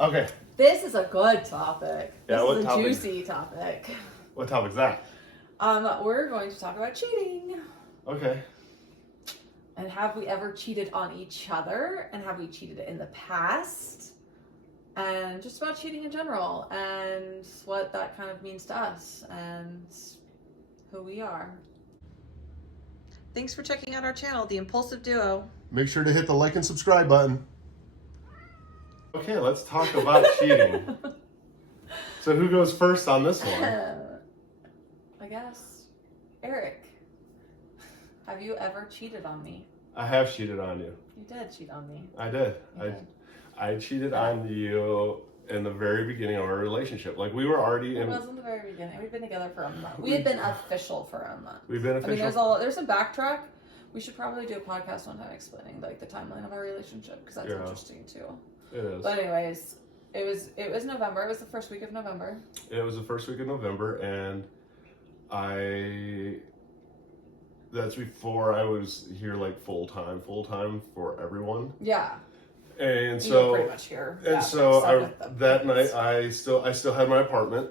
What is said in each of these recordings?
Okay. This is a good topic. Yeah, this is a juicy topic. What topic's that? We're going to talk about cheating. Okay. And have we ever cheated on each other? And have we cheated in the past? And just about cheating in general. And what that kind of means to us. And who we are. Thanks for checking out our channel, The Impulsive Duo. Make sure to hit the like and subscribe button. Okay, let's talk about cheating. So who goes first on this one? I guess. Eric, have you ever cheated on me? I have cheated on you. You did cheat on me. I did. You did. I cheated on you in the very beginning of our relationship. Like we were already in. It wasn't the very beginning. We've been together for a month. We had been official for a month. We've been official. I mean, there's a backtrack. We should probably do a podcast one time explaining like the timeline of our relationship because that's interesting too. It is. But anyways, it was November. It was the first week of November. It was the first week of November, and that's before I was here like full time for everyone. Yeah. And you so were pretty much here. And so that night I still had my apartment,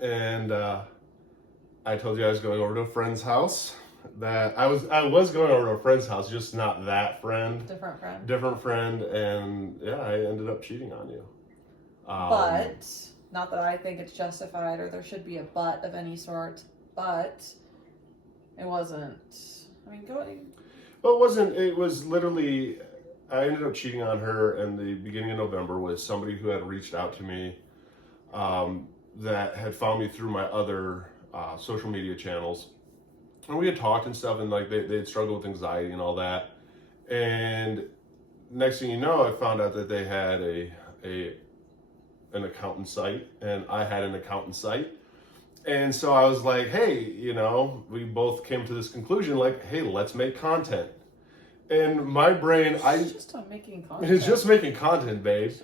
and I told you I was going over to a friend's house. That I was going over to a friend's house, just not that friend. Different friend, and yeah, I ended up cheating on you. But not that I think it's justified or there should be a but of any sort. But it wasn't. I mean, Well, it wasn't. It was literally. I ended up cheating on her in the beginning of November with somebody who had reached out to me, that had found me through my other social media channels. And we had talked and stuff, and like they had struggled with anxiety and all that. And next thing you know, I found out that they had an accountant site, and I had an accountant site. And so I was like, hey, we both came to this conclusion, like, hey, let's make content. And my brain, it's just making content. It's just making content, babe.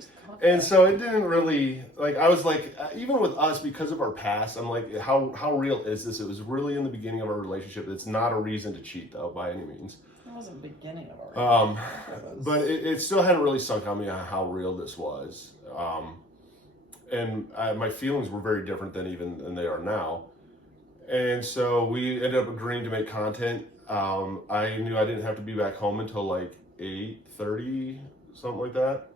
And so it didn't really, I was like, even with us, because of our past, I'm like, how real is this? It was really in the beginning of our relationship. It's not a reason to cheat, though, by any means. It wasn't the beginning of our relationship. But it still hadn't really sunk on me how real this was. And my feelings were very different than they are now. And so we ended up agreeing to make content. I knew I didn't have to be back home until like 8:30, something like that.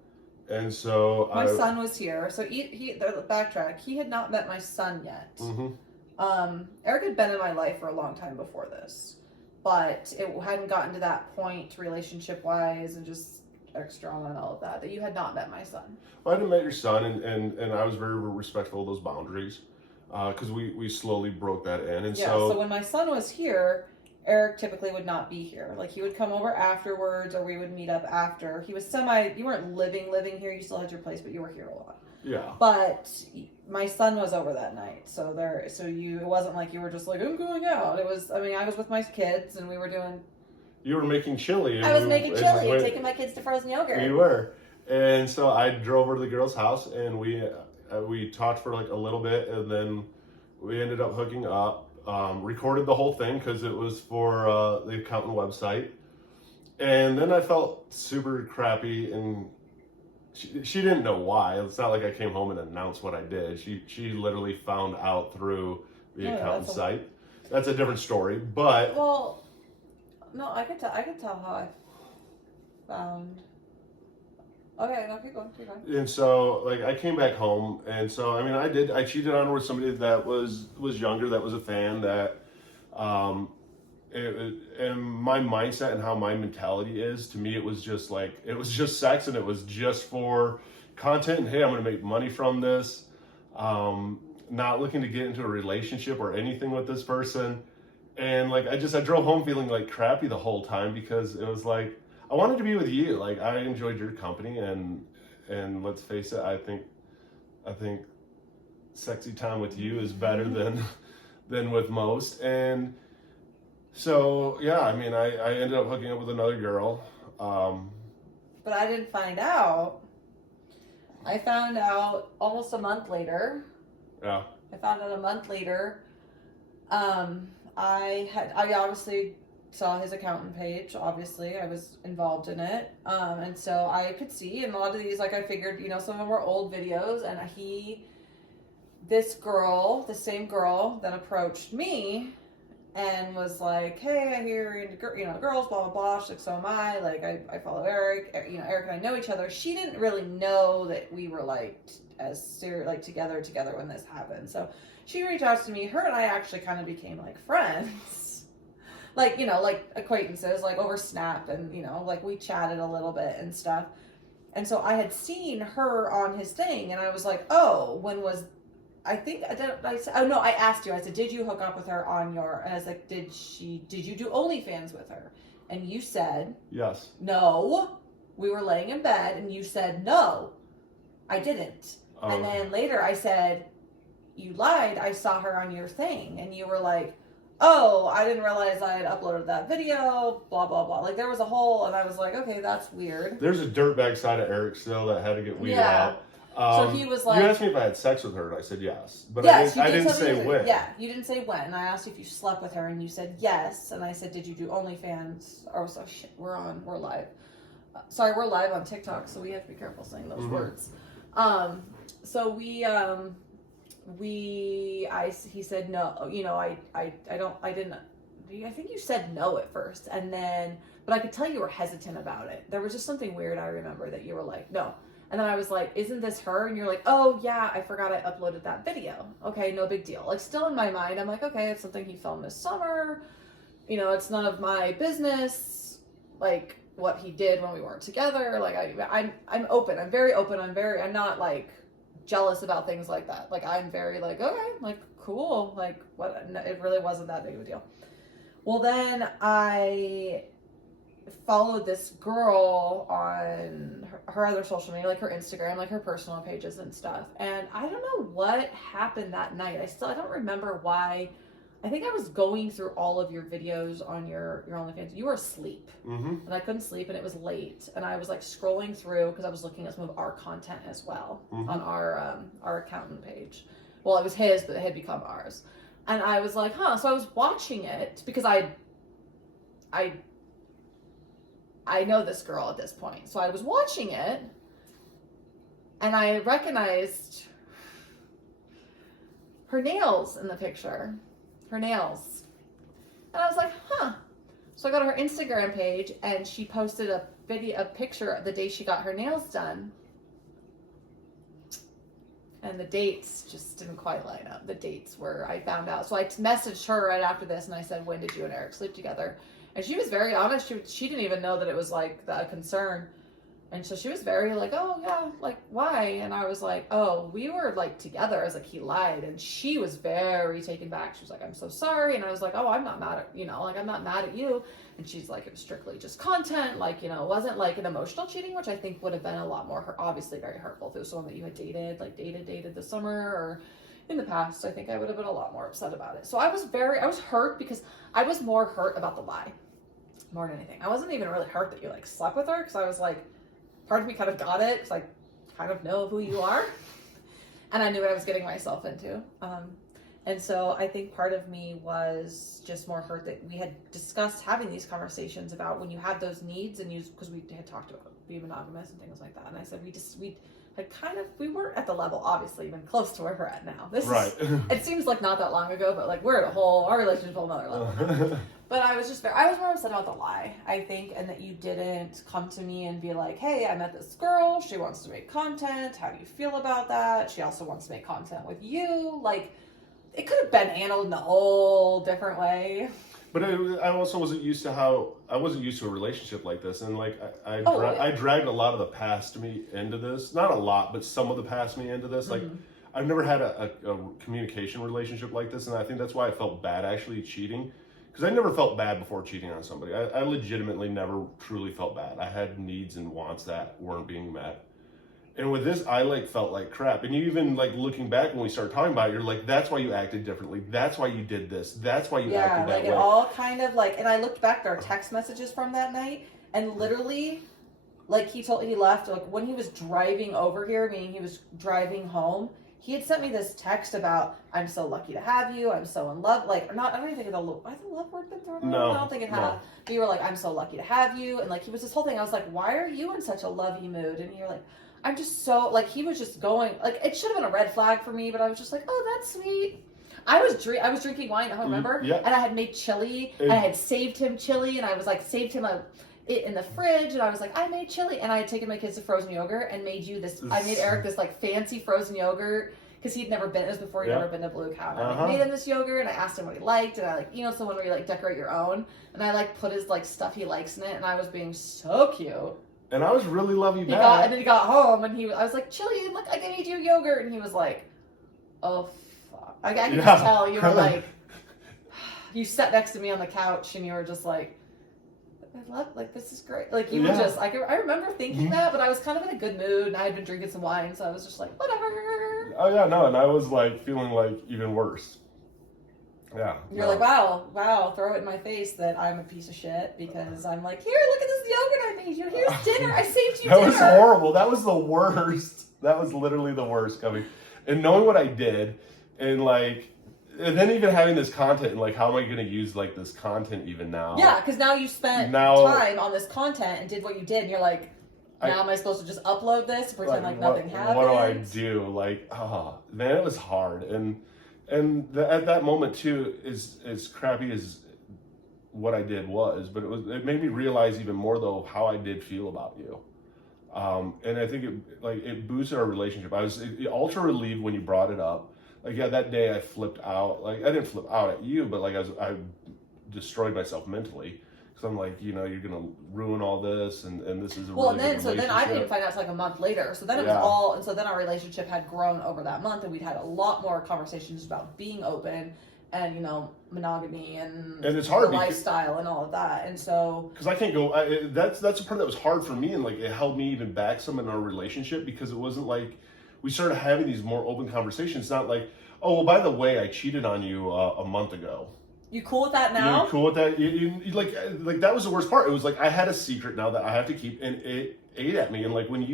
And so my son was here. So the backtrack. He had not met my son yet. Mm-hmm. Eric had been in my life for a long time before this, but it hadn't gotten to that point relationship wise and just extra and all of that you had not met my son. Well, I hadn't met your son, and I was very respectful of those boundaries because we slowly broke that in. And so when my son was here, Eric typically would not be here. Like he would come over afterwards, or we would meet up after. He was you weren't living here. You still had your place, but you were here a lot. Yeah. But my son was over that night, so it wasn't like you were just like, I'm going out. It was. I mean, I was with my kids, and we were doing. You were making chili. I was making chili and taking my kids to frozen yogurt. You were, and so I drove over to the girl's house, and we talked for like a little bit, and then we ended up hooking up. Recorded the whole thing because it was for the accountant website, and then I felt super crappy, and she didn't know why. It's not like I came home and announced what I did. She literally found out through the accountant site. That's a different story, but no, I could tell how I found. Okay, no, keep going. And so, I came back home, and so, I mean, I cheated on her with somebody that was younger, that was a fan, that, and my mindset and how my mentality is, to me, it was just sex, and it was just for content, and hey, I'm going to make money from this, not looking to get into a relationship or anything with this person, and, I drove home feeling, crappy the whole time, because it was I wanted to be with you. I enjoyed your company, and let's face it, I think sexy time with you is better than with most. And so yeah, I mean, I ended up hooking up with another girl. But I didn't find out. I found out almost a month later. Yeah. I found out a month later. I obviously saw his accountant page. Obviously, I was involved in it, and so I could see. And a lot of these, like I figured, some of them were old videos, and this girl, the same girl, then approached me and was like, "Hey, I hear you're into girls, blah blah blah." She's like, "So am I. Like, I follow Eric. Eric and I know each other." She didn't really know that we were like as serious, like together when this happened. So she reached out to me. Her and I actually kind of became like friends, like like acquaintances, like over Snap, and like we chatted a little bit and stuff. And so I had seen her on his thing, and I was like, "Oh, when was?" I said, oh no, I asked you, I said, did you hook up with her on your, and I was like, did you do OnlyFans with her? And you said, yes. No. We were laying in bed, and you said, no, I didn't. And then later I said, you lied, I saw her on your thing. And you were like, oh, I didn't realize I had uploaded that video, blah, blah, blah. Like, there was a whole, and I was like, okay, that's weird. There's a dirtbag side of Eric still that had to get weeded out. So he was like, you asked me if I had sex with her, and I said yes. But yes, I didn't say when. Yeah, you didn't say when. And I asked you if you slept with her, and you said yes. And I said, did you do OnlyFans? Oh, so shit, we're live. Sorry, we're live on TikTok, so we have to be careful saying those words. So he said no. I think you said no at first, and then, but I could tell you were hesitant about it. There was just something weird. I remember that you were like, no. And then I was like, isn't this her? And you're like, oh yeah, I forgot I uploaded that video. Okay, no big deal. Like, still in my mind, I'm like, okay, it's something he filmed this summer. It's none of my business, like what he did when we weren't together. Like I'm open. I'm very open. I'm not like jealous about things like that. Like, I'm very like, okay, like cool. Like, what? It really wasn't that big of a deal. Well, then I followed this girl on her other social media, like her Instagram, like her personal pages and stuff. And I don't know what happened that night. I don't remember why. I think I was going through all of your videos on your OnlyFans. You were asleep, and I couldn't sleep, and it was late. And I was like scrolling through because I was looking at some of our content as well on our accountant page. Well, it was his, but it had become ours. And I was like, huh. So I was watching it because I know this girl at this point. So I was watching it, and I recognized her nails in the picture. Her nails. And I was like, huh. So I go to her Instagram page, and she posted a picture the day she got her nails done. And the dates just didn't quite line up. The dates were, I found out. So I messaged her right after this, and I said, when did you and Eric sleep together? And she was very honest. She didn't even know that it was like a concern. And so she was very like, oh yeah, like why? And I was like, oh, we were like together. I was like, he lied. And she was very taken back. She was like, I'm so sorry. And I was like, oh, I'm not mad at, like, I'm not mad at you. And she's like, it was strictly just content. Like, it wasn't like an emotional cheating, which I think would have been a lot more, obviously very hurtful. If it was someone that you had dated this summer or in the past, I think I would have been a lot more upset about it. So I was hurt because I was more hurt about the lie more than anything. I wasn't even really hurt that you like slept with her, because I was like, part of me kind of got it because I kind of know who you are, and I knew what I was getting myself into. And so I think part of me was just more hurt that we had discussed having these conversations about when you had those needs, and because we had talked about being monogamous and things like that. And I said we weren't at the level, obviously, even close to where we're at now. Right. It seems like not that long ago, but like we're at our relationship at another level now. But I was more upset about the lie, I think, and that you didn't come to me and be like, hey, I met this girl, she wants to make content, how do you feel about that? She also wants to make content with you. Like, it could have been handled in a whole different way. But I also wasn't used to a relationship like this, and like I dragged a lot of the past me into this. Not a lot, but some of the past me into this. Like, I've never had a communication relationship like this, and I think that's why I felt bad actually cheating. Because I never felt bad before cheating on somebody. I legitimately never truly felt bad. I had needs and wants that weren't being met. And with this, I like felt like crap. And you even like looking back when we started talking about it, you're like, that's why you acted differently. That's why you did this. That's why you acted that way. Yeah, like it all kind of like, and I looked back at our text messages from that night, and literally, like he left, like when he was driving over here, meaning he was driving home, he had sent me this text about, I'm so lucky to have you, I'm so in love, like, not, I don't even think why the love word been thrown around? No, I don't think it had. no. But you were like, I'm so lucky to have you, and like, he was this whole thing, I was like, why are you in such a lovey mood? And you're like, I'm just so, like, he was just going, like, it should have been a red flag for me, but I was just like, oh, that's sweet. I was drinking wine, I remember, Yeah. and I had made chili, and I had saved him chili, and I was like, saved him it in the fridge, and I was like, I made chili, and I had taken my kids to frozen yogurt and made you this. I made Eric this like fancy frozen yogurt because he'd never been. It was before he'd never been to Blue Cow. And I made him this yogurt, and I asked him what he liked, and I like, you know, someone where you like decorate your own, and I like put his like stuff he likes in it, and I was being so cute. And I was really loving back. And then he got home, and I was like, chili, look, I made you yogurt, and he was like, oh fuck. I could just tell you were like, you sat next to me on the couch, and you were just like, I love, like, this is great. Like, you were just, I remember thinking that, but I was kind of in a good mood, and I had been drinking some wine, so I was just like, whatever. Oh, yeah, no, and I was, like, feeling, like, even worse. Yeah. You're like, wow, throw it in my face that I'm a piece of shit, because I'm like, here, look at this yogurt I made you. Here's dinner. I saved you dinner. That was horrible. That was the worst. That was literally the worst coming. And knowing what I did, and, like, and then even having this content, and like, how am I going to use like this content even now? Yeah, because now you spent time on this content and did what you did, and you're like, now am I supposed to just upload this and pretend like nothing happened? What do I do? Like, man, it was hard. And at that moment too, as crappy as what I did was, but it made me realize even more though how I did feel about you. And I think it boosted our relationship. I was ultra relieved when you brought it up. Like, yeah, that day I flipped out. Like, I didn't flip out at you, but like I destroyed myself mentally because I'm like, you know, you're gonna ruin all this, and this is a really good relationship. Then I didn't find out until like a month later. So then it was all, and so then our relationship had grown over that month, and we'd had a lot more conversations about being open and, you know, monogamy and it's hard the lifestyle and all of that. And so because I can't go, that's the part that was hard for me, and like it held me even back some in our relationship because it wasn't like. We started having these more open conversations, not like, oh, well, by the way, I cheated on you a month ago. You cool with that now? You cool with that? You like that was the worst part. It was like I had a secret now that I have to keep, and it ate at me. And like when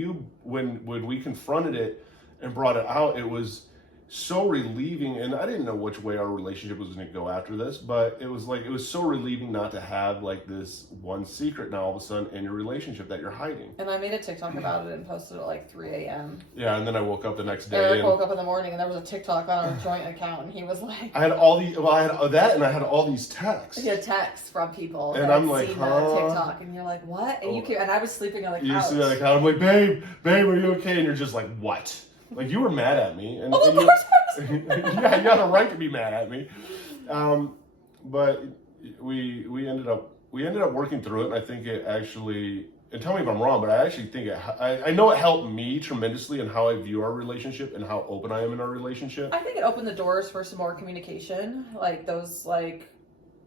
we confronted it and brought it out, it was so relieving. And I didn't know which way our relationship was going to go after this, but it was so relieving not to have like this one secret now all of a sudden in your relationship that you're hiding. And I made a TikTok about it and posted it at like 3 a.m. Yeah, and then I woke up the next day. Eric woke up in the morning and there was a TikTok on our joint account, and he was like, I had that, and I had all these texts. He had texts from people and that I'm had like, seen the TikTok, and you're like, what? And and I was sleeping on the couch. You see on the couch, I'm like, babe, are you okay? And you're just like, what? Like, you were mad at me. And, of course I was. Yeah, you had a right to be mad at me. But we ended up working through it, and I think it actually, and tell me if I'm wrong, but I actually think I know it helped me tremendously in how I view our relationship and how open I am in our relationship. I think it opened the doors for some more communication, like those, like,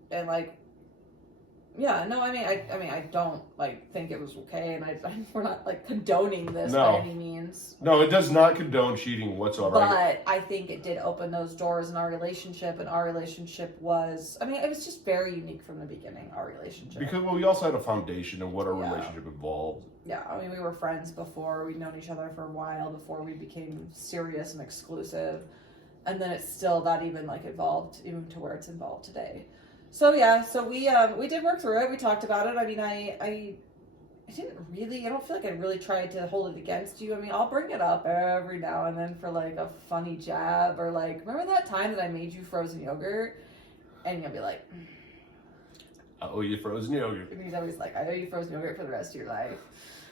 and like, yeah, no, I mean, I don't like think it was okay, and we're not like condoning this by any means. No, it does not condone cheating whatsoever. But I think it did open those doors in our relationship, and our relationship was, I mean, it was just very unique from the beginning, our relationship. Because we also had a foundation of what our relationship involved. Yeah, I mean, we were friends before, we'd known each other for a while before we became serious and exclusive, and then it's still that even like evolved even to where it's involved today. So yeah, we did work through it. We talked about it. I mean, I don't feel like I really tried to hold it against you. I mean, I'll bring it up every now and then for like a funny jab, or like, remember that time that I made you frozen yogurt? And you'll be like, I owe you frozen yogurt. And he's always like, I owe you frozen yogurt for the rest of your life.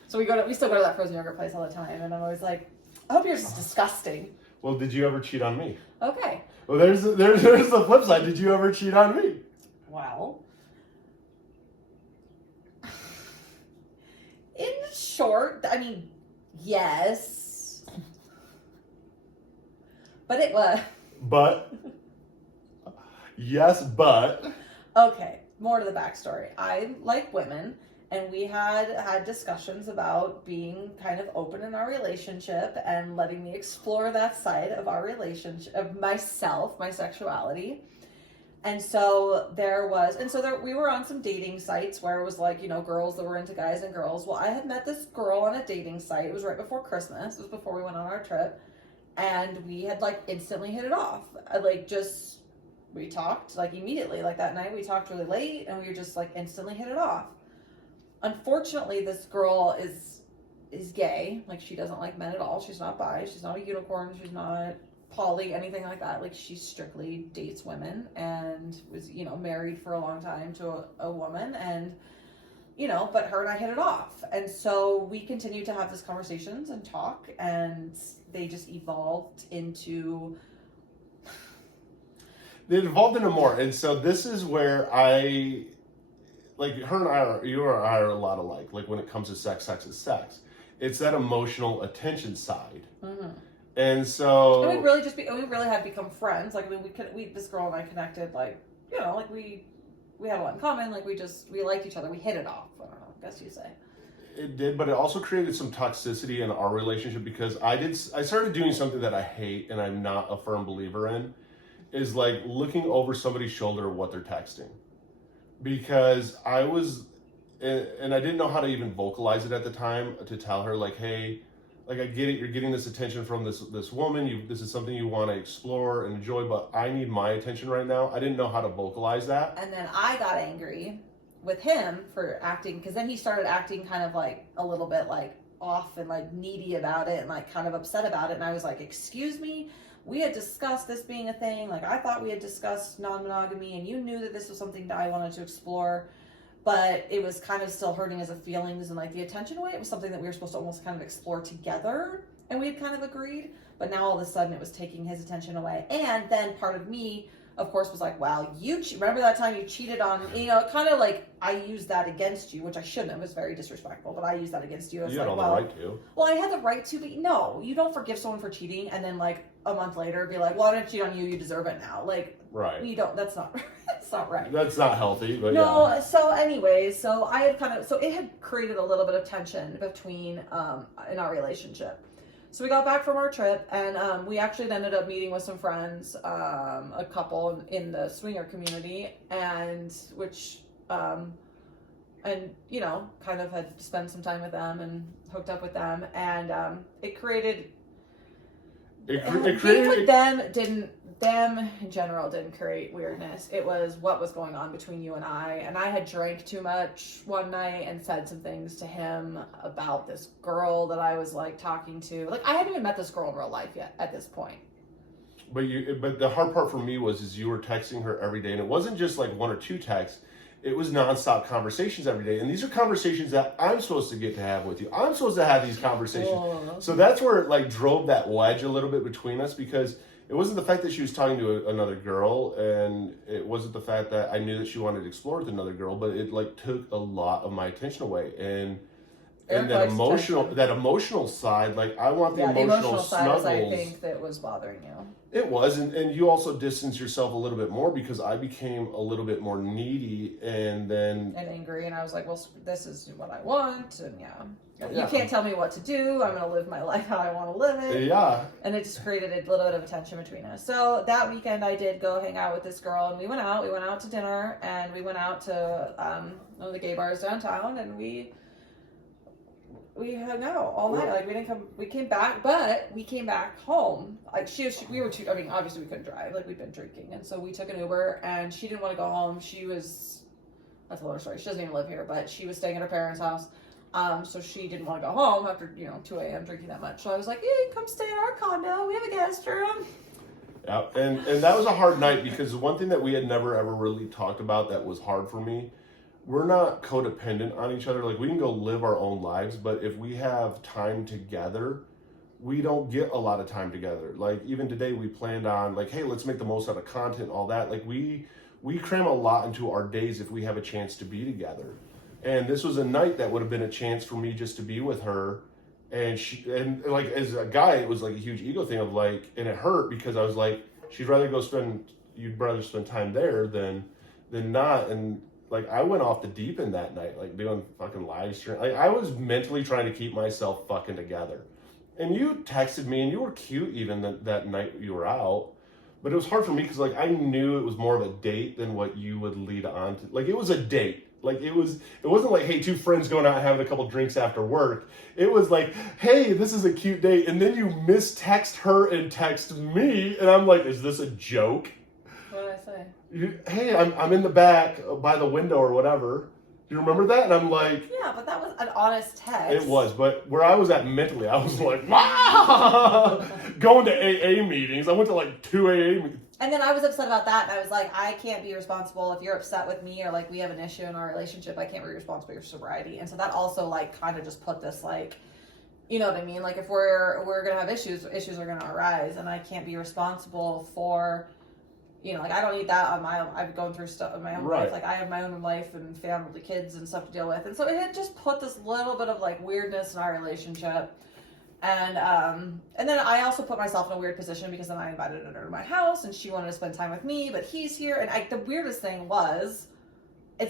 So we still go to that frozen yogurt place all the time, and I'm always like, I hope yours is disgusting. Well, did you ever cheat on me? Okay. Well, there's the flip side. Did you ever cheat on me? Well, in short, I mean, yes, but it was. But yes, but okay. More to the backstory. I like women, and we had discussions about being kind of open in our relationship and letting me explore that side of our relationship, of myself, my sexuality. And so we were on some dating sites where it was like, you know, girls that were into guys and girls. Well, I had met this girl on a dating site. It was right before Christmas. It was before we went on our trip. and we had like instantly hit it off. We talked like immediately. Like that night we talked really late, and we just like instantly hit it off. Unfortunately, this girl is gay. Like, she doesn't like men at all. She's not bi. She's not a unicorn. She's not poly, anything like that. Like, she strictly dates women and was, married for a long time to a woman, and but her and I hit it off. And so we continued to have these conversations and talk, and they just evolved into more. And so this is where her and I are a lot alike. Like, when it comes to sex is sex. It's that emotional attention side. Mm-hmm. And so... And we really had become friends. Like, this girl and I connected, like, we had a lot in common. Like, we liked each other. We hit it off. I don't know, I guess you'd say. It did, but it also created some toxicity in our relationship, because I started doing something that I hate and I'm not a firm believer in, is like looking over somebody's shoulder what they're texting. Because I was, and I didn't know how to even vocalize it at the time, to tell her, like, hey, like, I get it, you're getting this attention from this woman, this is something you want to explore and enjoy, but I need my attention right now. I didn't know how to vocalize that. And then I got angry with him for acting, because then he started acting kind of like a little bit like off and like needy about it and like kind of upset about it. And I was like, excuse me, we had discussed this being a thing. Like, I thought we had discussed non-monogamy, and you knew that this was something that I wanted to explore, but it was kind of still hurting as a feelings and like the attention way. It was something that we were supposed to almost kind of explore together, and we had kind of agreed, but now all of a sudden it was taking his attention away. And then part of me, of course, was like, wow, remember that time you cheated on, kind of like, I used that against you, which I shouldn't have. It was very disrespectful, but I used that against you. You had all the right to. Well, I had the right to, but no, you don't forgive someone for cheating and then like a month later be like, well, I didn't cheat on you, you deserve it now. Like, right. You don't, that's not right. That's not healthy, but no, yeah. So anyways, so it had created a little bit of tension between, in our relationship. So we got back from our trip, and we actually ended up meeting with some friends, a couple in the swinger community, and kind of had spent some time with them and hooked up with them, and it created. Being with them in general didn't create weirdness. It was what was going on between you and I had drank too much one night and said some things to him about this girl that I was like talking to. Like, I hadn't even met this girl in real life yet at this point. But the hard part for me is you were texting her every day, and it wasn't just like one or two texts. It was nonstop conversations every day. And these are conversations that I'm supposed to get to have with you. I'm supposed to have these conversations. Oh. So that's where it like drove that wedge a little bit between us, because it wasn't the fact that she was talking to another girl, and it wasn't the fact that I knew that she wanted to explore with another girl, but it like took a lot of my attention away. And that emotional side, like, I want the emotional side snuggles. is, I think, that was bothering you. It was, and you also distanced yourself a little bit more, because I became a little bit more needy and angry, and I was like, well, this is what I want, and you can't tell me what to do. I'm going to live my life how I want to live it. Yeah. And it just created a little bit of a tension between us. So that weekend I did go hang out with this girl, and we went out to dinner, and we went out to one of the gay bars downtown, and we hung out all night. Like, we came back home. Like, obviously we couldn't drive. Like, we'd been drinking. And so we took an Uber, and she didn't want to go home. That's a long story. She doesn't even live here, but she was staying at her parents' house. So she didn't want to go home after, 2 a.m. drinking that much. So I was like, hey, come stay in our condo. We have a guest room. Yeah. And that was a hard night, because one thing that we had never ever really talked about that was hard for me, we're not codependent on each other. Like, we can go live our own lives, but if we have time together, we don't get a lot of time together. Like, even today we planned on, like, hey, let's make the most out of content, all that. Like, we cram a lot into our days if we have a chance to be together. And this was a night that would have been a chance for me just to be with her. And like, as a guy, it was like a huge ego thing of like, and it hurt, because I was like, you'd rather spend time there than not. And like, I went off the deep end that night, like doing fucking live stream. Like, I was mentally trying to keep myself fucking together. And you texted me, and you were cute even that night you were out. But it was hard for me, because like, I knew it was more of a date than what you would lead on to. Like, it was a date. Like it wasn't like, hey, two friends going out and having a couple drinks after work. It was like, hey, this is a cute date. And then you mistext her and text me. And I'm like, is this a joke? What did I say? Hey, I'm in the back by the window or whatever. Do you remember that? And I'm like... Yeah, but that was an honest text. It was, but where I was at mentally, I was like, ah! Going to AA meetings. I went to like 2 AA meetings. And then I was upset about that, and I was like, I can't be responsible if you're upset with me or like we have an issue in our relationship. I can't be responsible for your sobriety. And so that also like kind of just put this like, you know what I mean? Like if we're gonna have issues are gonna arise, and I can't be responsible for, you know, like I don't need that on my own. I've gone through stuff in my own life. Like I have my own life and family, kids and stuff to deal with. And so it had just put this little bit of like weirdness in our relationship. And then I also put myself in a weird position because then I invited her to my house and she wanted to spend time with me, but he's here. And the weirdest thing is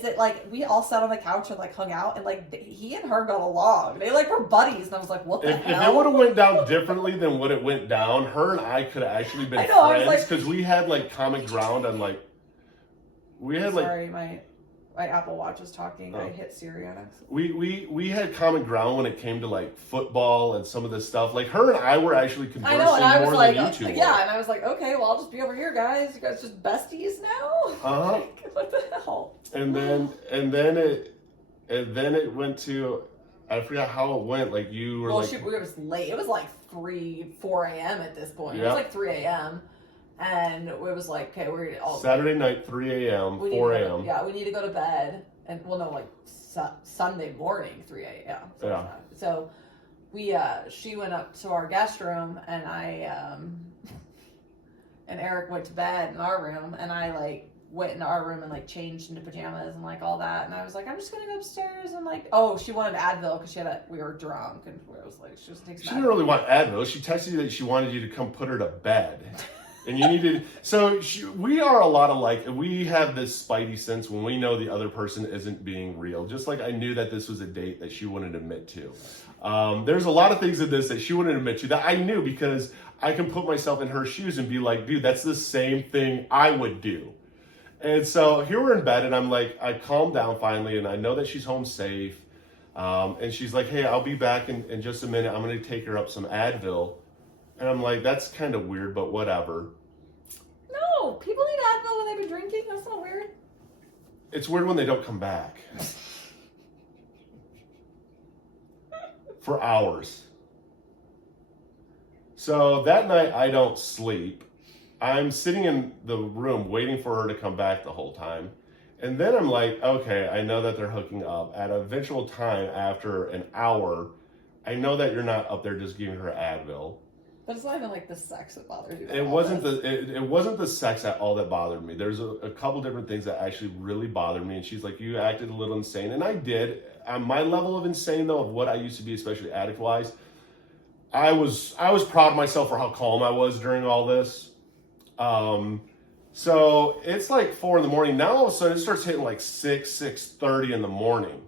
that like we all sat on the couch and like hung out and like he and her got along. They like were buddies, and I was like, what the hell? If it would have went down differently than what it went down, her and I could have actually been friends because we had like common ground on like Sorry, my Apple Watch was talking. I hit Siri on accident. We had common ground when it came to like football and some of this stuff. Like her and I were actually conversing more than you two were. Yeah, and I was like, okay, well I'll just be over here, guys. You guys just besties now? Like, what the hell? And then it went to, I forgot how it went. Like you were we were just late. It was like 4 a.m. at this point. Yep. It was like 3 a.m. And it was like, okay, we're all Saturday night, 3 a.m., 4 a.m. Yeah, we need to go to bed. And well, no, like Sunday morning, 3 a.m. So she went up to our guest room, and and Eric went to bed in our room, and I like went into our room and like changed into pajamas and like all that. And I was like, I'm just gonna go upstairs and like, oh, she wanted Advil because we were drunk, and I was like, she didn't really want Advil. She texted you that she wanted you to come put her to bed. And you needed, we are a lot alike. We have this spidey sense when we know the other person isn't being real. Just like I knew that this was a date that she wouldn't admit to. There's a lot of things in this that she wouldn't admit to that I knew because I can put myself in her shoes and be like, dude, that's the same thing I would do. And so here we're in bed, and I'm like, I calmed down finally, and I know that she's home safe. And she's like, hey, I'll be back in just a minute. I'm going to take her up some Advil. And I'm like, that's kind of weird, but whatever. No, people need Advil when they've been drinking. That's not weird. It's weird when they don't come back. For hours. So that night, I don't sleep. I'm sitting in the room waiting for her to come back the whole time. And then I'm like, okay, I know that they're hooking up. At an eventual time, after an hour, I know that you're not up there just giving her Advil. But it's not even like the sex that bothers you. It wasn't the sex at all that bothered me. There's a couple different things that actually really bothered me. And she's like, you acted a little insane. And I did. On my level of insane, though, of what I used to be, especially addict-wise, I was proud of myself for how calm I was during all this. So it's like 4 a.m. Now all of a sudden it starts hitting like 6:30 in the morning.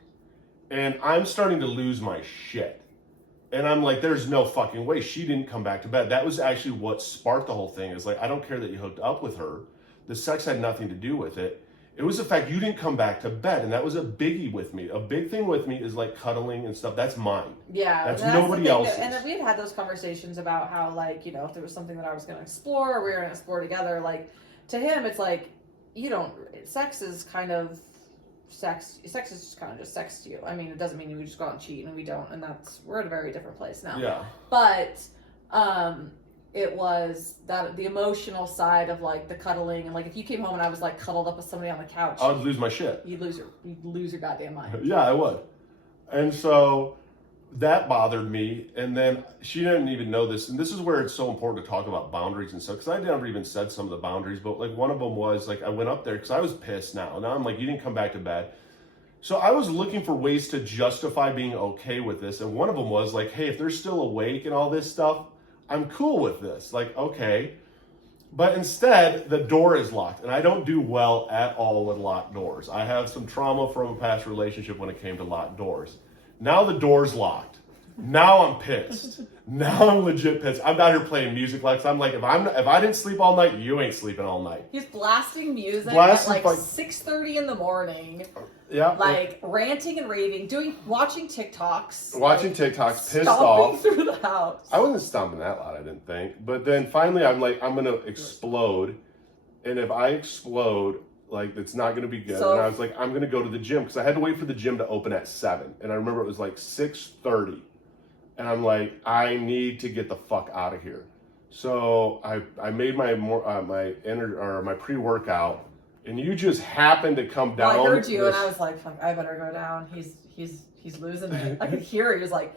And I'm starting to lose my shit. And I'm like, there's no fucking way she didn't come back to bed. That was actually what sparked the whole thing. Is like, I don't care that you hooked up with her. The sex had nothing to do with it. It was the fact you didn't come back to bed. And that was a biggie with me. A big thing with me is like cuddling and stuff. That's mine. Yeah. That's nobody else's. And then we've had those conversations about how, like, you know, if there was something that I was going to explore or we were going to explore together, like, to him, it's like, sex is kind of sex is just kind of just sex to you. I mean, it doesn't mean we just go out and cheat, and we don't, and we're at a very different place now. Yeah. But it was that the emotional side of like the cuddling, and like if you came home and I was like cuddled up with somebody on the couch, I would lose my shit. You'd lose your goddamn mind. Yeah, I would. And so that bothered me. And then she didn't even know this. And this is where it's so important to talk about boundaries and stuff. Because I never even said some of the boundaries. But like one of them was like I went up there because I was pissed now. Now I'm like, you didn't come back to bed. So I was looking for ways to justify being okay with this. And one of them was like, hey, if they're still awake and all this stuff, I'm cool with this. Like, okay. But instead, the door is locked. And I don't do well at all with locked doors. I have some trauma from a past relationship when it came to locked doors. Now the door's locked. Now I'm pissed. Now I'm legit pissed. I'm out here playing music like I'm like if I didn't sleep all night, you ain't sleeping all night. He's blasting music Blasting at like 6:30 in the morning. Yeah. Like ranting and raving, watching TikToks. Watching like, TikToks, pissed stomping off. through the house. I wasn't stomping that loud, I didn't think. But then finally I'm like, I'm gonna explode. And if I explode, like it's not gonna be good. So, and I was like, I'm gonna go to the gym because I had to wait for the gym to open at 7. And I remember it was like 6:30. And I'm like, I need to get the fuck out of here. So I made my my pre-workout, and you just happened to come down. Well, I heard you, and I was like, fuck, I better go down. He's losing it. I could hear he was like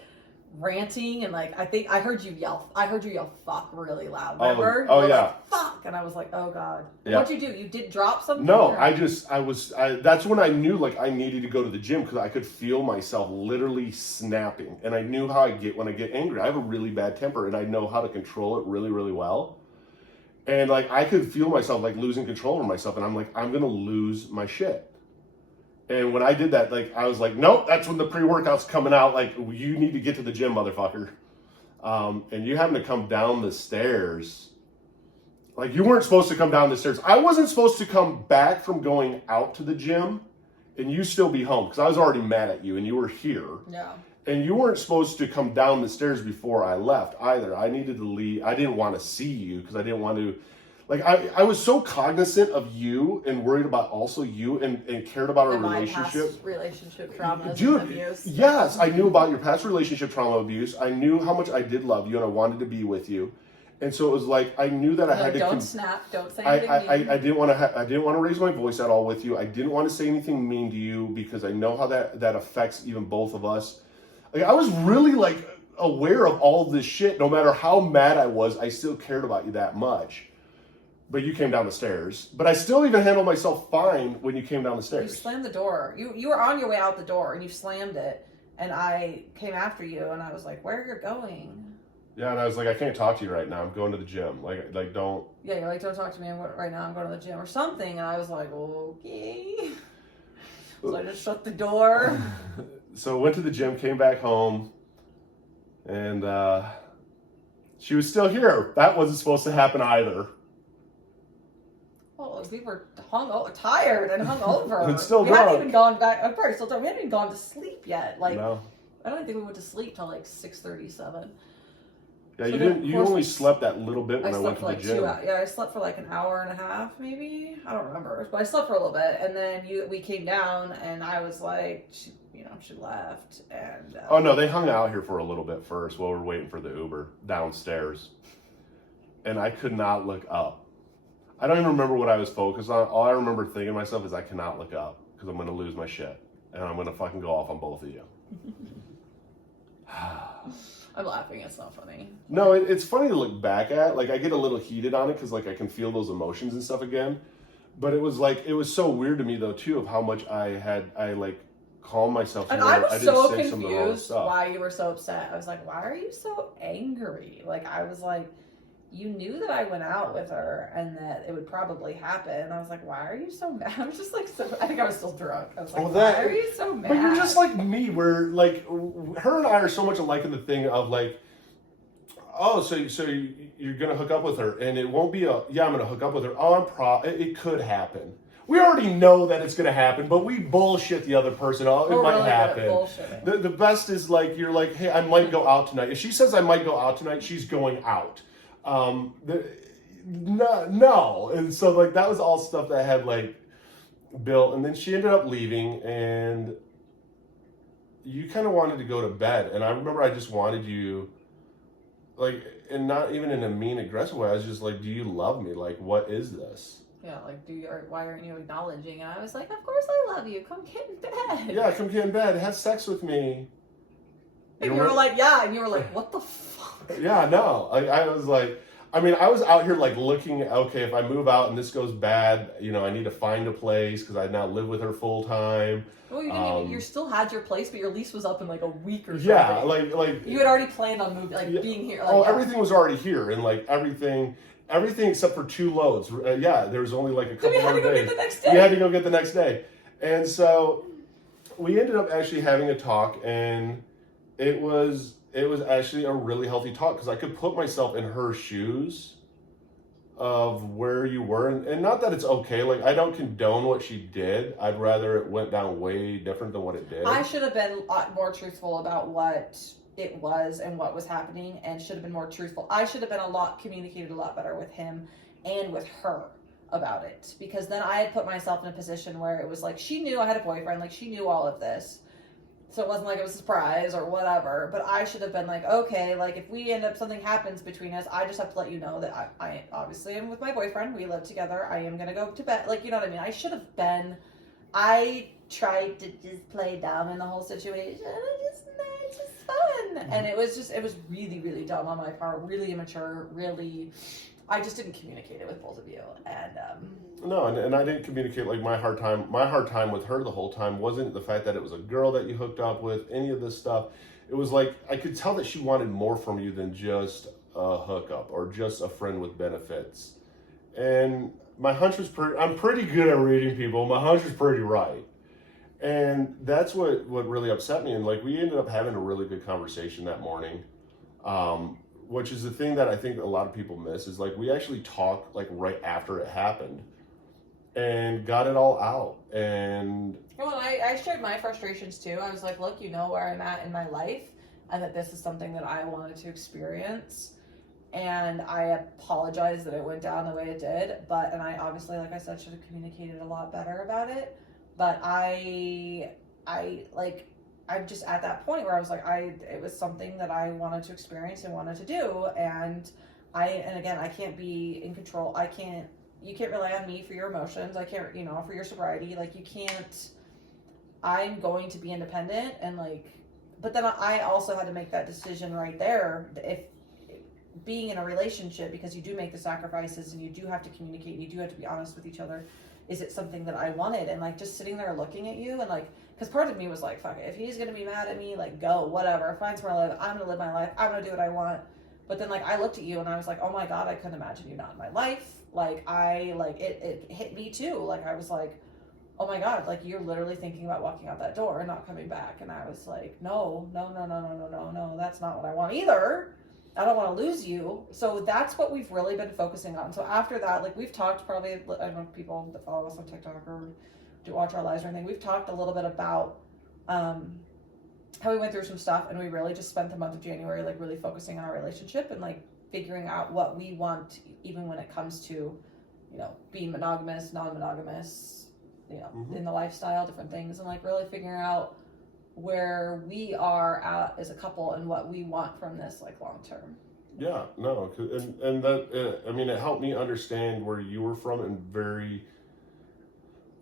ranting, and like I heard you yell. I heard you yell "fuck" really loud. Remember? Oh you were yeah. Like, fuck, and I was like, oh god. Yeah. What'd you do? You did drop something? No, or? that's when I knew like I needed to go to the gym because I could feel myself literally snapping, and I knew how I get when I get angry. I have a really bad temper, and I know how to control it really, really well. And like I could feel myself like losing control over myself, and I'm like, I'm gonna lose my shit. And when I did that, like I was like, nope, that's when the pre-workout's coming out. Like you need to get to the gym, motherfucker. And you having to come down the stairs. Like you weren't supposed to come down the stairs. I wasn't supposed to come back from going out to the gym and you still be home because I was already mad at you and you were here. Yeah. And you weren't supposed to come down the stairs before I left either. I needed to leave. I didn't want to see you because I didn't want to. Like I was so cognizant of you and worried about also you and cared about our relationship. Past relationship trauma, dude. abuse. Yes, I knew about your past relationship trauma abuse. I knew how much I did love you and I wanted to be with you. And so it was like I knew that I had to. Don't snap. Don't say anything mean. I didn't want to. I didn't want to raise my voice at all with you. I didn't want to say anything mean to you because I know how that affects even both of us. Like I was really like aware of all of this shit. No matter how mad I was, I still cared about you that much. But you came down the stairs. But I still even handled myself fine when you came down the stairs. You slammed the door. You were on your way out the door and you slammed it. And I came after you and I was like, where are you going? Yeah, and I was like, I can't talk to you right now. I'm going to the gym. Like don't. Yeah, you're like, don't talk to me right now. I'm going to the gym or something. And I was like, okay. So I just shut the door. So went to the gym, came back home, and she was still here. That wasn't supposed to happen either. Well, we were tired and hungover. And still we hadn't even gone back. I'm probably still drunk. We hadn't even gone to sleep yet. Like, no. I don't think we went to sleep till like 6:37. Yeah, So you then, didn't. You only slept that little bit when I went to the gym. Yeah, I slept for like an hour and a half, maybe. I don't remember, but I slept for a little bit, and then we came down, and I was like, she left, and. Oh no, they hung out here for a little bit first while we were waiting for the Uber downstairs, and I could not look up. I don't even remember what I was focused on. All I remember thinking to myself is I cannot look up because I'm going to lose my shit, and I'm going to fucking go off on both of you. I'm laughing. It's not funny. No, it's funny to look back at. Like I get a little heated on it because like I can feel those emotions and stuff again. But it was so weird to me though too of how much I like calmed myself. And I was so confused why you were so upset. I was like, why are you so angry? Like I was like, you knew that I went out with her and that it would probably happen. And I was like, why are you so mad? I was just like, I think I was still drunk. I was like, why are you so mad? But you're just like me, where like her and I are so much alike in the thing of like, oh, so you're gonna hook up with her, and it won't be I'm gonna hook up with her. Oh, it could happen. We already know that it's gonna happen, but we bullshit the other person. Oh, it might happen. The best is like you're like, hey, I might go out tonight. If she says I might go out tonight, she's going out. No, and so like that was all stuff that I had like built, and then she ended up leaving, and you kind of wanted to go to bed, and I remember I just wanted you, like, and not even in a mean, aggressive way. I was just like, "Do you love me? Like, what is this?" Yeah, like, why aren't you acknowledging? And I was like, "Of course I love you. Come get in bed." Yeah, come get in bed. Have sex with me. And you were like, yeah, and you were like, what the fuck? Yeah, no. I was like, I mean, I was out here like looking, okay, if I move out and this goes bad, I need to find a place because I now live with her full time. Well, you didn't even, you still had your place, but your lease was up in like a week or something. Yeah, like you had already planned on moving, like being here. Like, everything was already here, and like everything except for 2 loads. There was only like a couple more days. We had to go get the next day. We had to go get the next day, and so we ended up actually having a talk, and it was it was actually a really healthy talk because I could put myself in her shoes of where you were, and not that it's okay, like I don't condone what she did. I'd rather it went down way different than what it did. I should have been a lot more truthful about what it was and what was happening, and should have been more truthful. I should have been communicated a lot better with him and with her about it, because then I had put myself in a position where it was like she knew I had a boyfriend, like she knew all of this. So it wasn't like it was a surprise or whatever, but I should have been like, okay, like if we end up, something happens between us, I just have to let you know that I obviously am with my boyfriend. We live together. I am going to go to bed. Like, you know what I mean? I should have been, I tried to just play dumb in the whole situation. It's just fun. And it was really, really dumb on my part, really immature, really, I just didn't communicate it with both of you. And, no, and I didn't communicate, like my hard time with her the whole time wasn't the fact that it was a girl that you hooked up with, any of this stuff. It was like I could tell that she wanted more from you than just a hookup or just a friend with benefits. And my hunch was I'm pretty good at reading people. My hunch was pretty right. And that's what really upset me. And like we ended up having a really good conversation that morning. Which is the thing that I think a lot of people miss, is like we actually talked like right after it happened and got it all out. And well, I shared my frustrations too. I was like, look, you know where I'm at in my life, and that this is something that I wanted to experience. And I apologize that it went down the way it did. And I obviously, like I said, should have communicated a lot better about it. But I'm just at that point where I was like, it was something that I wanted to experience and wanted to do. And again, I can't be in control. You can't rely on me for your emotions. I can't, for your sobriety. Like you can't, I'm going to be independent and like, but then I also had to make that decision right there. If being in a relationship, because you do make the sacrifices and you do have to communicate, and you do have to be honest with each other. Is it something that I wanted? And like just sitting there looking at you and like, because part of me was like, fuck it, if he's gonna be mad at me, like go, whatever, find somewhere to live. I'm gonna live my life. I'm gonna do what I want. But then like I looked at you and I was like, oh my god, I couldn't imagine you not in my life. Like it hit me too. Like I was like, oh my god, like you're literally thinking about walking out that door and not coming back. And I was like, no, that's not what I want either. I don't want to lose you. So that's what we've really been focusing on. So after that, like we've talked probably, I don't know, people that follow us on TikTok or do watch our lives or anything, we've talked a little bit about how we went through some stuff, and we really just spent the month of January like really focusing on our relationship and like figuring out what we want, even when it comes to, being monogamous, non-monogamous, in the lifestyle, different things, and like really figuring out where we are at as a couple and what we want from this like long term. Yeah, no, and that I mean, it helped me understand where you were from and very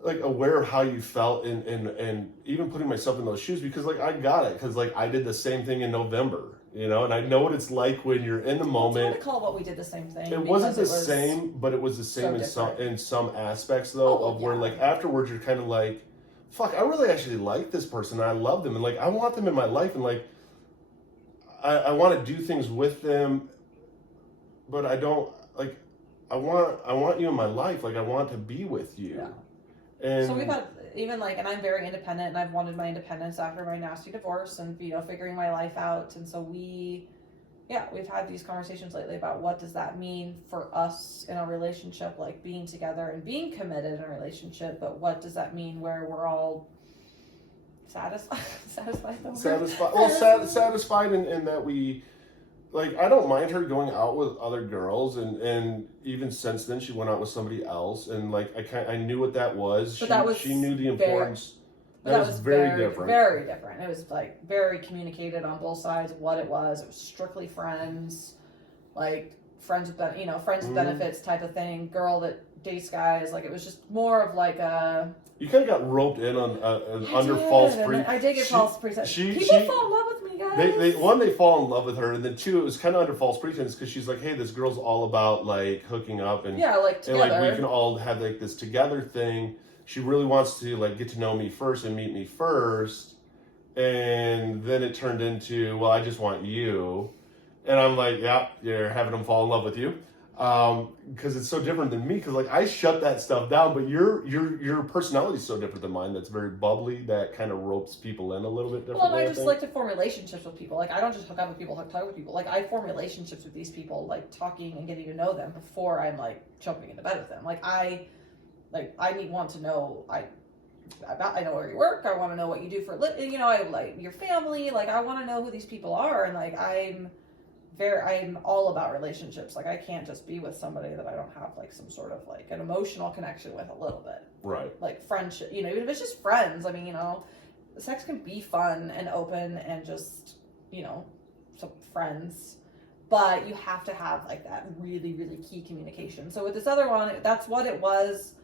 like aware of how you felt, and even putting myself in those shoes, because like I got it, because like I did the same thing in November, and I know what it's like when you're in the moment. It's hard to call what we did the same thing. It wasn't the same, but it was the same so in some aspects though, where like afterwards you're kind of like, fuck, I really actually like this person. I love them, and like I want them in my life, and like I want to do things with them, but I don't like. I want you in my life. Like I want to be with you. Yeah. And so we've had even like, and I'm very independent, and I've wanted my independence after my nasty divorce, and figuring my life out. And so we've had these conversations lately about what does that mean for us in a relationship, like being together and being committed in a relationship, but what does that mean where we're all satisfied in that we, like, I don't mind her going out with other girls, and even since then she went out with somebody else, and like I knew what that was. She knew the importance. That was very different. Very different. It was like very communicated on both sides of what it was. It was strictly friends, like friends with benefits type of thing. Girl that dates guys. Like it was just more of like a. You kind of got roped in on under false pretense. I did get false pretense. People fall in love with me, guys. They fall in love with her, and then two, it was kind of under false pretense because she's like, hey, this girl's all about like hooking up and like together. And like we can all have like this together thing. She really wants to like get to know me first and meet me first, and then it turned into, well, I just want you, and I'm like, yeah, you're having them fall in love with you. because it's so different than me. Because like I shut that stuff down, but your personality is so different than mine. That's very bubbly. That kind of ropes people in a little bit differently. Well, and I just like to form relationships with people. Like I don't just hook up with people, talk with people. Like I form relationships with these people, like talking and getting to know them before I'm like jumping into bed with them. I want to know I know where you work. I want to know what you do for a living. I like your family. Like I want to know who these people are, and like I'm all about relationships. Like I can't just be with somebody that I don't have like some sort of like an emotional connection with a little bit. Right. Like friendship, even if it's just friends. I mean, sex can be fun and open and just, some friends. But you have to have like that really, really key communication. So with this other one, that's what it was.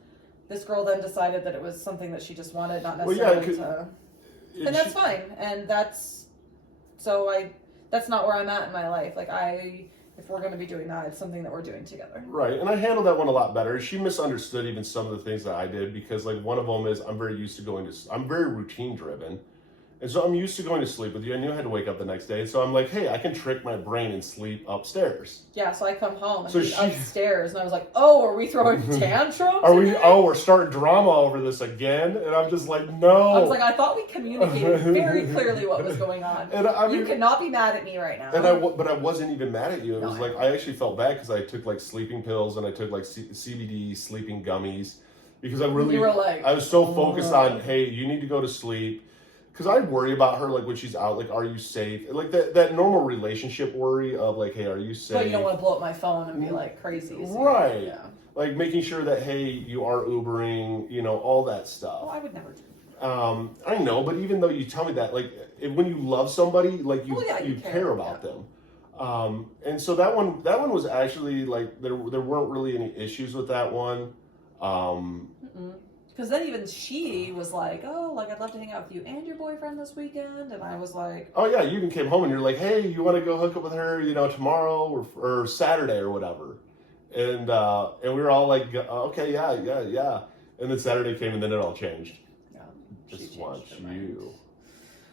This girl then decided that it was something that she just wanted, not necessarily and that's fine. And that's not where I'm at in my life. Like if we're going to be doing that, it's something that we're doing together. Right. And I handled that one a lot better. She misunderstood even some of the things that I did because like one of them is I'm very routine driven. And so I'm used to going to sleep with you. I knew I had to wake up the next day. So I'm like, hey, I can trick my brain and sleep upstairs. Yeah, so I come home and she's upstairs and I was like, oh, are we throwing tantrums? We're starting drama over this again? And I'm just like, no. I was like, I thought we communicated very clearly what was going on. And you cannot be mad at me right now. But I wasn't even mad at you. It was like, I actually felt bad because I took like sleeping pills and I took like CBD sleeping gummies because I was so focused on, hey, you need to go to sleep. Because I worry about her, like, when she's out, like, are you safe? Like, that normal relationship worry of, like, hey, are you safe? But you don't want to blow up my phone and be, like, crazy. So right. Yeah. Like, making sure that, hey, you are Ubering, all that stuff. Well, I would never do I know, but even though you tell me that, like, when you love somebody, like, you care about them. And so that one was actually, like, there weren't really any issues with that one. Because then even she was like, oh, like, I'd love to hang out with you and your boyfriend this weekend. And I was like... Oh, yeah, you even came home and you're like, hey, you want to go hook up with her, tomorrow or Saturday or whatever. And we were all like, okay, yeah. And then Saturday came and then it all changed. Yeah. Just want you.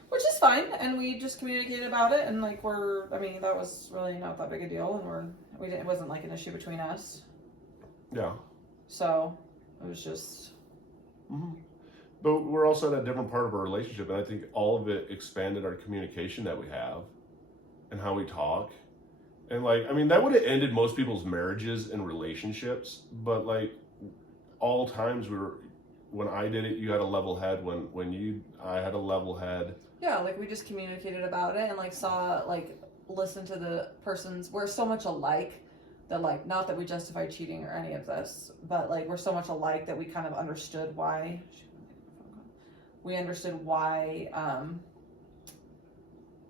Which is fine. And we just communicated about it. And, like, that was really not that big a deal. And it wasn't, like, an issue between us. Yeah. So, it was just... Mm-hmm. But we're also at a different part of our relationship, and I think all of it expanded our communication that we have and how we talk. And that would have ended most people's marriages and relationships, but like all times when I did it, you had a level head. I had a level head. Yeah, like we just communicated about it and listened to the person's. We're so much alike. That not that we justify cheating or any of this, but like we're so much alike that we kind of understood why. We understood why.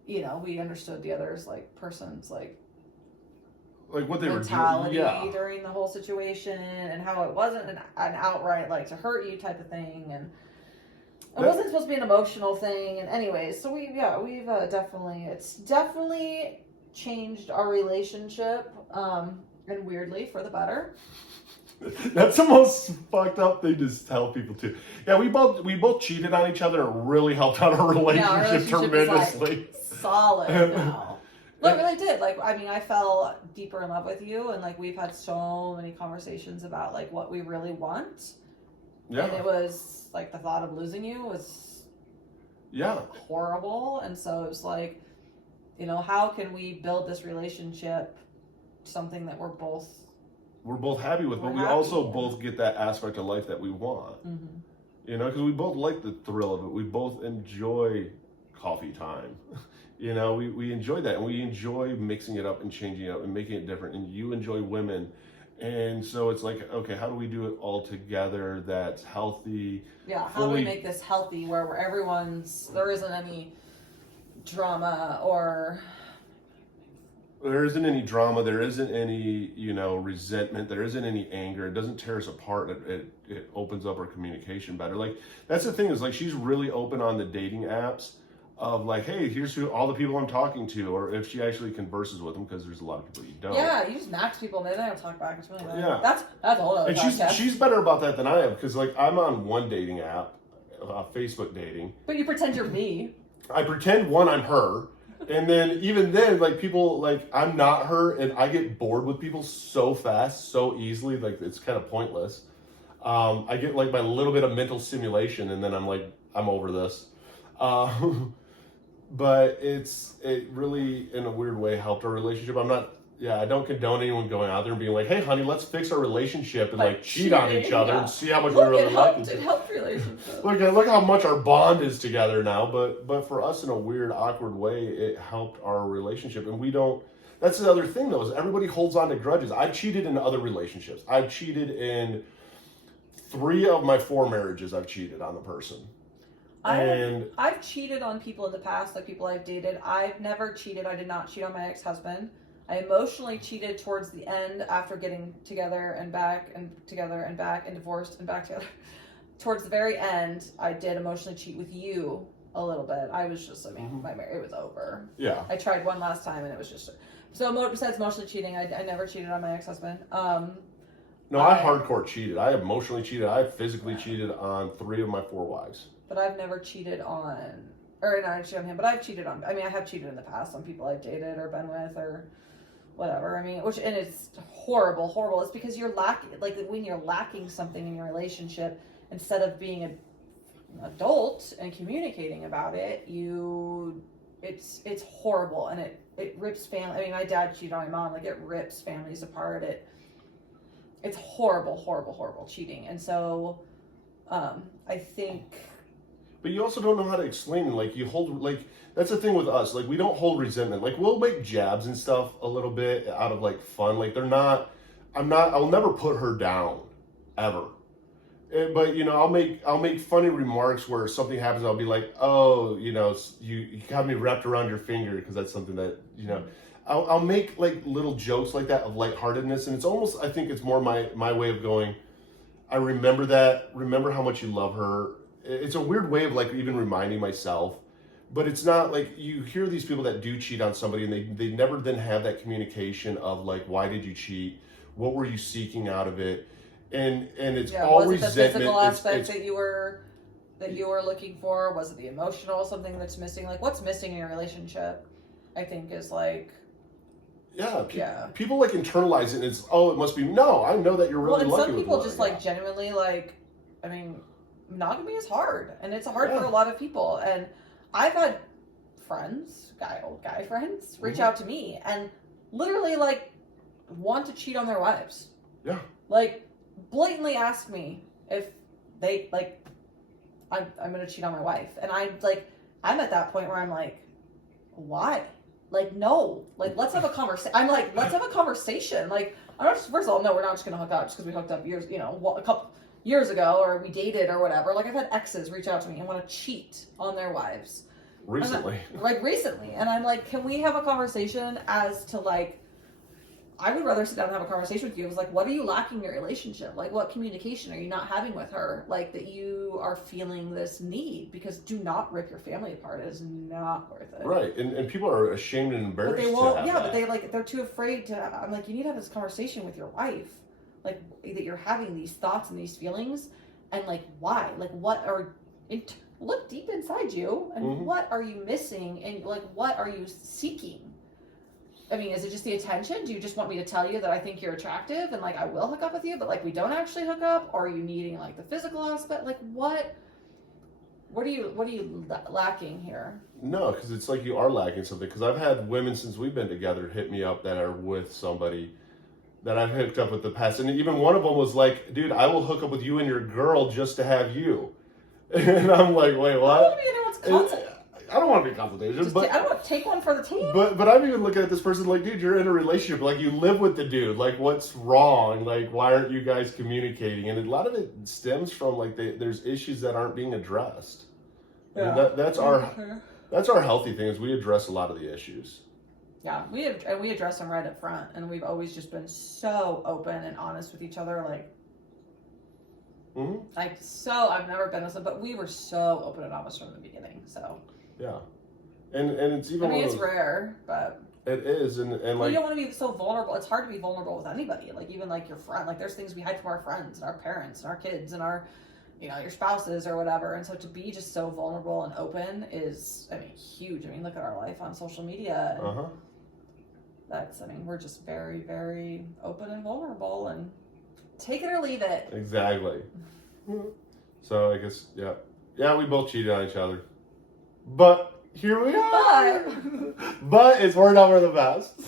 We understood the other's person's what they mentality were doing during the whole situation and how it wasn't an outright to hurt you type of thing and. It wasn't supposed to be an emotional thing, and anyways, so we've definitely changed our relationship, and weirdly for the better. That's the most fucked up thing to tell people too. Yeah, we both cheated on each other. It really helped out our relationship tremendously. Solid now. Well, it really did. I fell deeper in love with you, and we've had so many conversations about what we really want. Yeah. And it was the thought of losing you was horrible, and so it was how can we build this relationship something that we're both happy with, but we also both get that aspect of life that we want. Mm-hmm. Because we both like the thrill of it. We both enjoy coffee time. We enjoy that, and we enjoy mixing it up and changing it up and making it different. And you enjoy women. And so it's okay, how do we do it all together that's healthy? Yeah, how do we make this healthy where there isn't any drama or... There isn't any drama, there isn't any, resentment, there isn't any anger. It doesn't tear us apart. It opens up our communication better. That's the thing is she's really open on the dating apps of hey, here's all the people I'm talking to, or if she actually converses with them, because there's a lot of people you don't. Yeah, you just match people and they don't talk back. It's really bad. Yeah. That's a whole other podcast. She's better about that than I am, because I'm on one dating app, Facebook dating. But you pretend you're me. I pretend I'm her, And then even then, like people, like I'm not her, and I get bored with people so fast, so easily. Like it's kind of pointless. I get like my little bit of mental stimulation, and then I'm like, I'm over this. Um, but it really, in a weird way, helped our relationship. I'm not. Yeah, I don't condone anyone going out there and being like, "Hey, honey, let's fix our relationship and like cheat on each other and see how much we really like each other." It helped relationships. Look how much our bond is together now. But for us, in a weird, awkward way, it helped our relationship. And we don't. That's the other thing, though, is everybody holds on to grudges. I've cheated in other relationships. I've cheated in 3 of my 4 marriages. I've cheated on the person. I've cheated on people in the past, like people I've dated. I've never cheated. I did not cheat on my ex-husband. I emotionally cheated towards the end after getting together and back and together and back and divorced and back together. Towards the very end, I did emotionally cheat with you a little bit. I was just, I mean, my marriage, it was over. Yeah. I tried one last time and it was just, so besides emotionally cheating, I never cheated on my ex-husband. No, I hardcore cheated. I emotionally cheated. I physically cheated on 3 of my 4 wives. But I've never cheated on, or not cheated on him, but I've cheated on, I mean, I have cheated in the past on people I've dated or been with or whatever. I mean, and it's horrible. It's because you're lacking, like when you're lacking something in your relationship, instead of being an adult and communicating about it, it's horrible, and it rips family. I mean, my dad cheated on my mom, like it rips families apart. It's horrible cheating. And so, I think. But you also don't know how to explain it. Like you hold, like that's the thing with us. Like we don't hold resentment. Like we'll make jabs and stuff a little bit out of like fun. Like I'll never put her down, ever. But you know, I'll make funny remarks where something happens. I'll be like, oh, you know, you got me wrapped around your finger, because that's something that, you know. I'll make like little jokes like that of lightheartedness, and it's almost, I think it's more my way of going, I remember that, remember how much you love her. It's a weird way of like even reminding myself, but it's not like you hear these people that do cheat on somebody and they never then have that communication of like, why did you cheat? What were you seeking out of it? And it's all resentment. Was it the physical aspect that you were looking for? Was it the emotional, something that's missing? Like what's missing in your relationship, I think, is like. People like internalize it, and it's, oh, it must be, no, I know that you're really lucky. Well, and some people just like genuinely like, I mean, monogamy is hard, and it's hard for a lot of people. And I've had friends, old guy friends, reach out to me and literally like want to cheat on their wives. Yeah. Like blatantly ask me if they like, I'm gonna cheat on my wife, and I'm at that point where I'm like, why? Like, no, like, let's have a conversation. I'm like, let's have a conversation. Like, I'm not just, first of all, no, we're not just going to hook up just because we hooked up years, a couple years ago, or we dated or whatever. Like, I've had exes reach out to me and want to cheat on their wives. Recently. Recently. And I'm like, can we have a conversation as to, like, I would rather sit down and have a conversation with you. It was like, what are you lacking in your relationship? Like, what communication are you not having with her? Like, that you are feeling this need, because do not rip your family apart. It is not worth it. Right. And people are ashamed and embarrassed. But they won't, but they're too afraid to, I'm like, you need to have this conversation with your wife. Like, that you're having these thoughts and these feelings, and like, why? Like, look deep inside you, and what are you missing? And like, what are you seeking? I mean, is it just the attention? Do you just want me to tell you that I think you're attractive and like I will hook up with you, but like we don't actually hook up? Or are you needing like the physical aspect? Like what are you lacking here? No, because it's like you are lacking something. Because I've had women since we've been together hit me up that are with somebody that I've hooked up with the past, and even one of them was like, "Dude, I will hook up with you and your girl just to have you," and I'm like, "Wait, what?" I don't want to be anyone's consult. I don't want to be a consultation, but I don't want to take one for the team. But I'm even looking at this person like, dude, you're in a relationship. Like, you live with the dude. Like, what's wrong? Like, why aren't you guys communicating? And a lot of it stems from like there's issues that aren't being addressed. Yeah. And that's our healthy thing, is we address a lot of the issues. Yeah, we address them right up front, and we've always just been so open and honest with each other. Like, I've never been with them, but we were so open and honest from the beginning. So. Yeah, and it's even. I mean, it's rare, but it is, and like, you don't want to be so vulnerable. It's hard to be vulnerable with anybody. Like even like your friend. Like there's things we hide from our friends and our parents and our kids and our, your spouses or whatever. And so to be just so vulnerable and open is, I mean, huge. I mean, look at our life on social media. And that's, I mean, we're just very, very open and vulnerable, and take it or leave it. Exactly. So I guess, yeah, we both cheated on each other, but here we are. But it's worked out for the best.